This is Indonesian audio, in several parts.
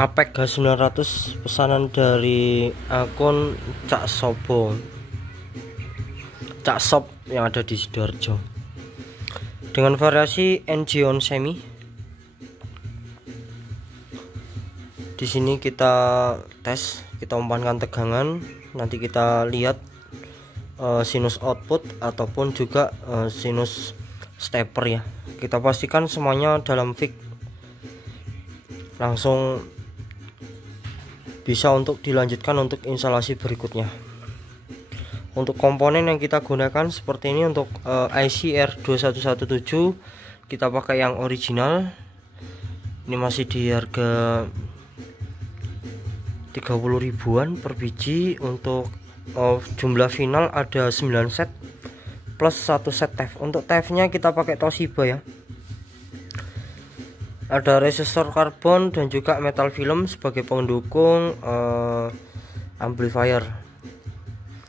Apek gas 900 pesanan dari akun Cak Sobo, Cak Shop yang ada di Sidoarjo, dengan variasi Engion semi. Di sini kita tes, kita umpankan tegangan, nanti kita lihat sinus output ataupun juga sinus stepper ya. Kita pastikan semuanya dalam fix, langsung bisa untuk dilanjutkan untuk instalasi berikutnya. Untuk komponen yang kita gunakan seperti ini. Untuk IC R2117 kita pakai yang original, ini masih di harga 30 ribuan per biji. Untuk jumlah final ada 9 set plus 1 set TEF. Untuk TEF nya kita pakai Toshiba ya. Ada resistor karbon dan juga metal film sebagai pendukung amplifier.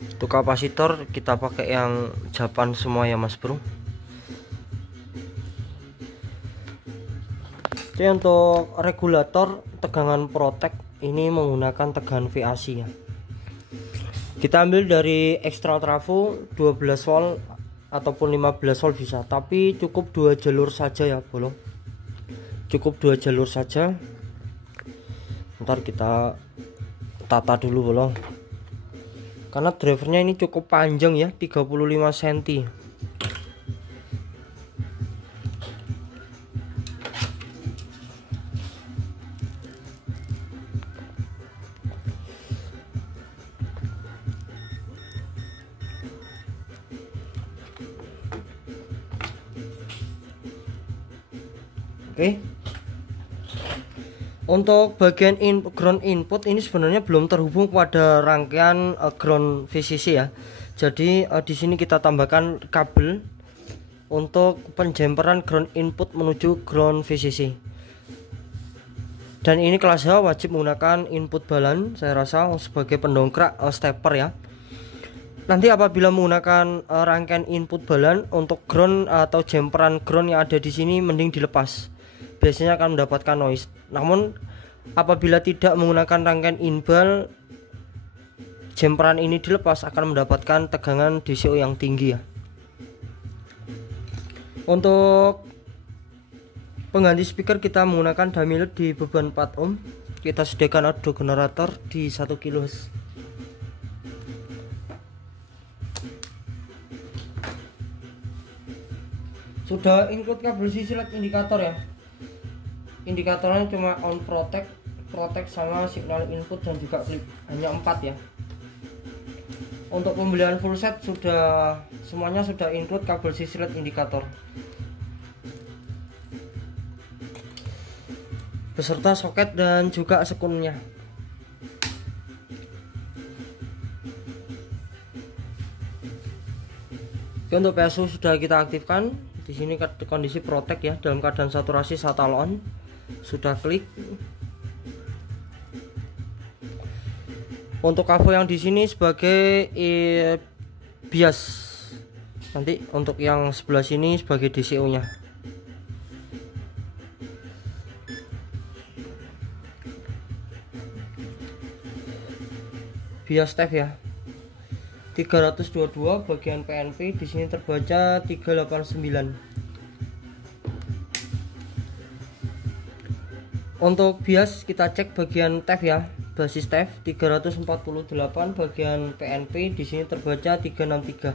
Untuk kapasitor kita pakai yang Japan semua ya mas bro. Jadi untuk regulator tegangan Protek ini menggunakan tegangan VAC ya. Kita ambil dari ekstra trafo 12 volt ataupun 15 volt bisa, tapi cukup 2 jalur saja ya bro. Cukup 2 jalur saja. Ntar kita tata dulu bro, karena drivernya ini cukup panjang ya, 35 cm. Oke. Untuk bagian ground input ini sebenarnya belum terhubung pada rangkaian ground VCC ya. Jadi di sini kita tambahkan kabel untuk penjemperan ground input menuju ground VCC. Dan ini kelas H wajib menggunakan input balan, saya rasa sebagai pendongkrak stepper ya. Nanti apabila menggunakan rangkaian input balan, untuk ground atau jemperan ground yang ada di sini mending dilepas. Biasanya akan mendapatkan noise. Namun apabila tidak menggunakan rangkaian inbal, jemperan ini dilepas akan mendapatkan tegangan DCO yang tinggi ya. Untuk pengganti speaker kita menggunakan dummy LED di beban 4 ohm. Kita sediakan audio generator di 1 kHz. Sudah include kabel CC LED indikator ya. Indikatornya cuma on Protek sama signal input dan juga clip, hanya 4 ya. Untuk pembelian full set semuanya sudah include kabel CC LED indikator beserta soket dan juga sekunnya. Oke, untuk PSU sudah kita aktifkan. Di sini kondisi Protek ya, dalam keadaan saturasi satal on, sudah klik. Untuk kavo yang di sini sebagai bias, nanti untuk yang sebelah sini sebagai DCO nya. Bias TEF ya, 322 bagian PNP di sini terbaca 389. Untuk bias kita cek bagian TEF ya, basis TEF 348 bagian PNP di sini terbaca 363.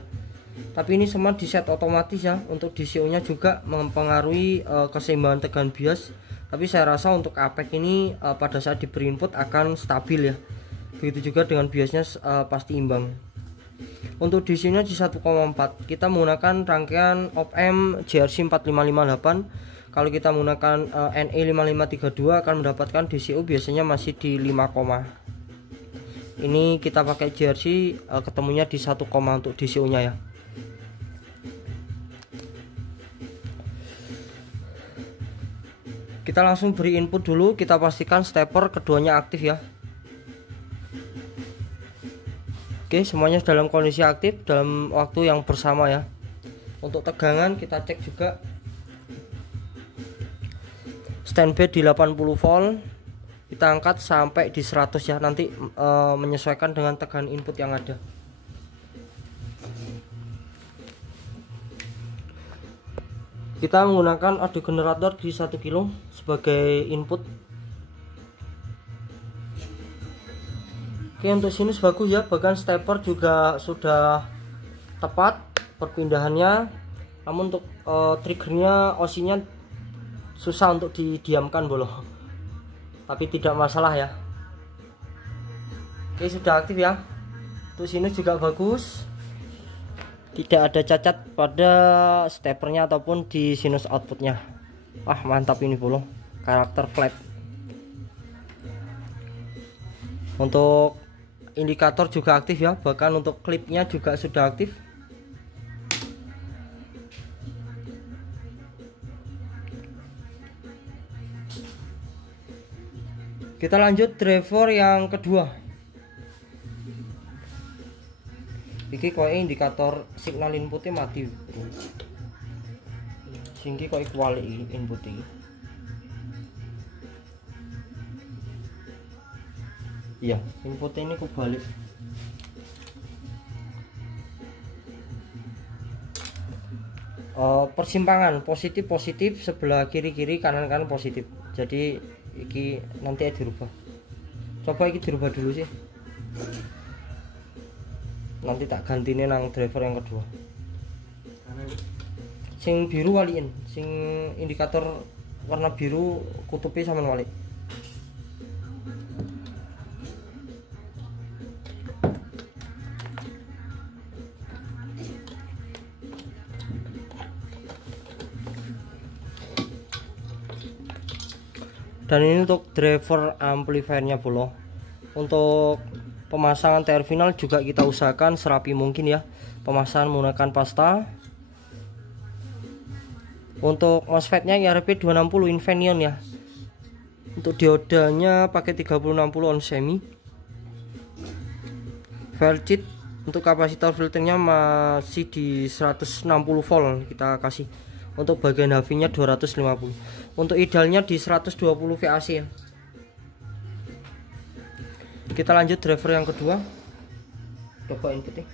Tapi ini semua di set otomatis ya. Untuk DCO-nya juga mempengaruhi keseimbangan tegangan bias. Tapi saya rasa untuk Apek ini pada saat diberi input akan stabil ya. Begitu juga dengan biasnya pasti imbang. Untuk DC-nya di 1,4 kita menggunakan rangkaian op-amp JRC 4558. Kalau kita menggunakan NE5532 akan mendapatkan DCO biasanya masih di 5, ini kita pakai JRC ketemunya di 1, untuk DCO nya ya. Kita langsung beri input dulu, kita pastikan stepper keduanya aktif ya. Oke, semuanya dalam kondisi aktif dalam waktu yang bersama ya. Untuk tegangan kita cek juga, standby di 80 volt. kita angkat sampai di 100 ya, nanti menyesuaikan dengan tegangan input yang ada. Kita menggunakan audio generator di 1 kilo sebagai input. Oke, untuk sinus bagus ya, bahkan stepper juga sudah tepat perpindahannya. Namun untuk triggernya, osinya susah untuk didiamkan boloh, tapi tidak masalah ya. Oke, sudah aktif ya. Untuk sinus juga bagus, tidak ada cacat pada steppernya ataupun di sinus outputnya. Wah, mantap ini boloh, karakter flat. Untuk indikator juga aktif ya, bahkan untuk klipnya juga sudah aktif. Kita lanjut driver yang kedua. Iki kok indikator signal inputnya mati. Singki kok kuali input ini. Iya, inputnya ini kebalik. Persimpangan positif sebelah kiri kanan positif. Jadi iki nanti dirubah. Coba iki dirubah dulu sih. Nanti tak gantine nang driver yang kedua. Sing biru waliin, sing indikator warna biru kutupi sampean walik. Dan ini untuk driver amplifiernya bolo. Untuk pemasangan terminal juga kita usahakan serapi mungkin ya. Pemasangan menggunakan pasta. Untuk MOSFET-nya IRP 260 Infineon ya. Untuk diodanya pakai 3060 on semi. Velcit untuk kapasitor filternya masih di 160 volt kita kasih. Untuk bagian HV-nya 250. Untuk idealnya di 120 VAC ya. Kita lanjut driver yang kedua. Coba inputnya.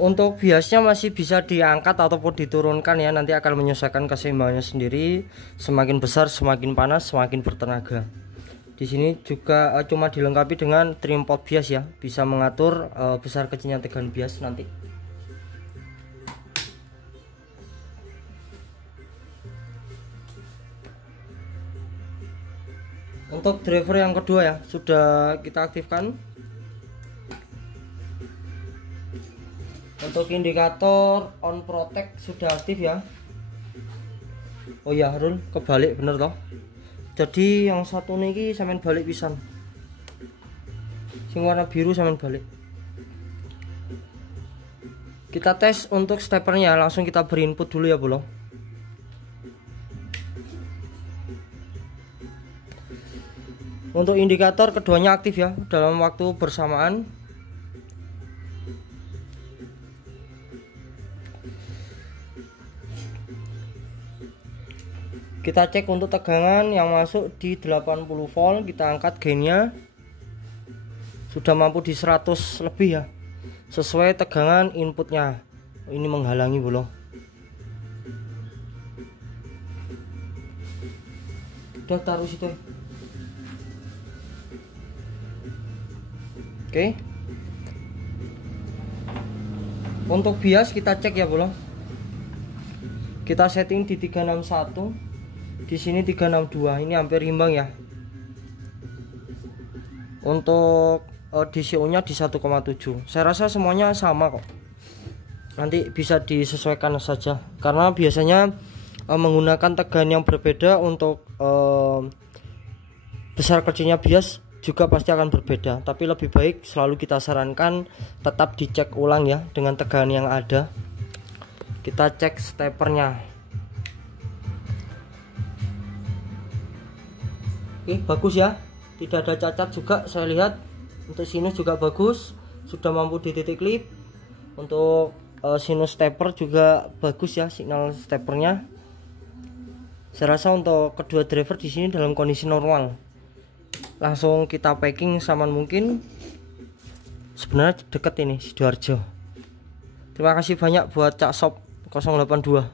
Untuk biasnya masih bisa diangkat ataupun diturunkan ya, nanti akan menyesuaikan keseimbangannya sendiri. Semakin besar semakin panas, semakin bertenaga. Di sini juga cuma dilengkapi dengan trim pot bias ya, bisa mengatur besar kecilnya tegangan bias nanti. Untuk driver yang kedua ya, sudah kita aktifkan. Untuk indikator on protect sudah aktif ya. Oh ya, Rul, kebalik bener toh. Jadi yang satu niki sampean balik pisan. Sing warna biru sampean balik. Kita tes untuk stepernya, langsung kita beri input dulu ya bro. Untuk indikator keduanya aktif ya dalam waktu bersamaan. Kita cek untuk tegangan yang masuk di 80 volt, kita angkat gainnya. Sudah mampu di 100 lebih ya, sesuai tegangan inputnya. Ini menghalangi bro. Udah taruh situ. Oke. Untuk bias kita cek ya bro. Kita setting di 361. Di sini 362. Ini hampir imbang ya. Untuk DCO nya di 1,7. Saya rasa semuanya sama kok. Nanti bisa disesuaikan saja, karena biasanya menggunakan tegangan yang berbeda untuk besar kecilnya bias juga pasti akan berbeda. Tapi lebih baik selalu kita sarankan tetap dicek ulang ya dengan tegangan yang ada. Kita cek stepernya. Oke, bagus ya, tidak ada cacat juga saya lihat. Untuk sinus juga bagus, sudah mampu di titik klip. Untuk sinus stepper juga bagus ya, signal steppernya. Saya rasa untuk kedua driver di sini dalam kondisi normal. Langsung kita packing saman mungkin. Sebenarnya deket ini Sidoarjo. Terima kasih banyak buat Cak Shop 082.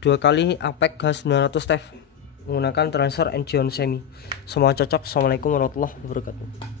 2 kali APEC gas 900 TEF menggunakan transfer Engion semi. Semua cocok. Assalamualaikum warahmatullahi wabarakatuh.